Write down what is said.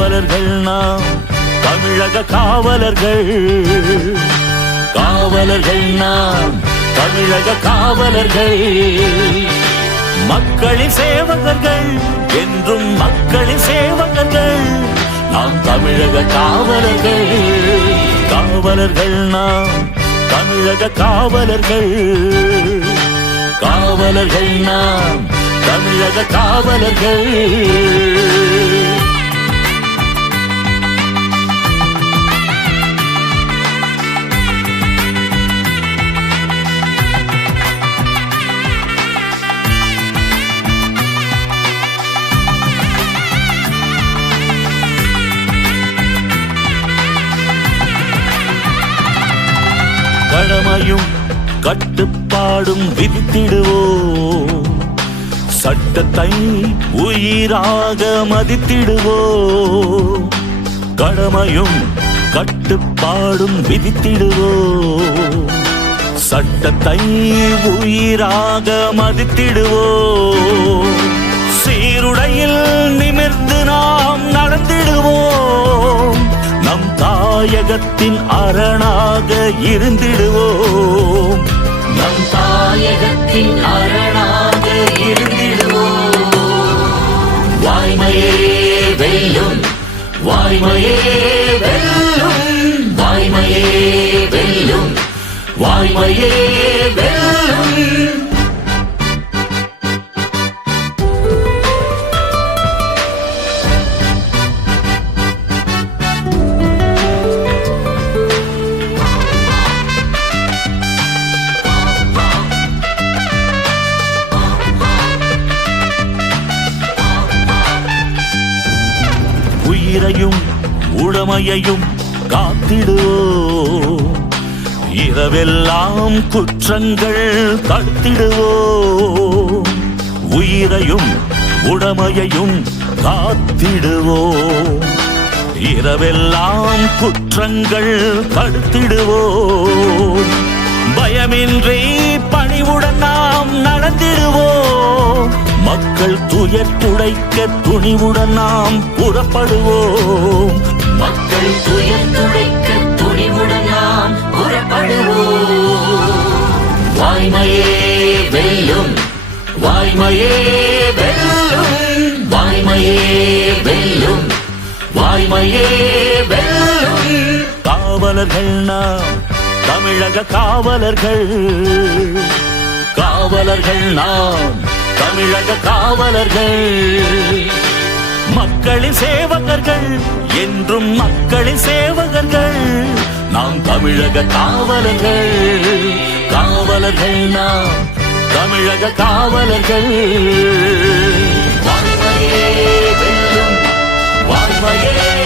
காவலர்கள் நாம் தமிழக காவலர்கள். காவலர்கள் நாம் தமிழக காவலர்கள். மக்களின் சேவகர்கள் என்றும் மக்களின் சேவகர்கள். நாம் தமிழக காவலர்கள். காவலர்கள் நாம் தமிழக காவலர்கள். காவலர்கள் நாம் தமிழக காவலர்கள். கடமையும் கட்டுப்பாடும் விதித்திடுவோம். சட்டத்தை உயிராக மதித்திடுவோம். கடமையும் கட்டுப்பாடும் விதித்திடுவோம். சட்டத்தை உயிராக மதித்திடுவோம். சீருடையில் நிமிர்ந்து நாம் நடந்திடுவோம். நம் தாயகத்தின் அரணாக இருந்திடுவோம். நம் தாயகத்தின் அரணாக இருந்திடுவோம். வாய்மையே வெல்லும், வாய்மையே வெல்லும், வாய்மையே வெல்லும், வாய்மையே வெல்லும். உயிரையும் உடமையையும் காத்திடுவோம். இரவெல்லாம் குற்றங்கள் தடுத்திடுவோம். உயிரையும் உடமையையும் காத்திடுவோம். இரவெல்லாம் குற்றங்கள் தடுத்திடுவோம். பயமின்றி பணிவுடன் நாம் நடந்திடுவோம். மக்கள் துயர் துடைக்க துணிவுடன் நாம் புறப்படுவோம். மக்கள் துயர் துடைக்க துணிவுடன் நாம் புறப்படுவோம். வாய்மையே வெல்லும், வாய்மையே வெல்லும், வாய்மையே வெல்லும், வாய்மையே வெல்லும். காவலர்கள் நாம் தமிழக காவலர்கள். காவலர்கள் நாம் தமிழக காவலர்கள். மக்களின் சேவகர்கள் என்றும் மக்களின் சேவகர்கள். நாம் தமிழக காவலர்கள். காவலர்கள் நாம் தமிழக காவலர்கள். வாய்மையே வெல்லும், வாய்மையே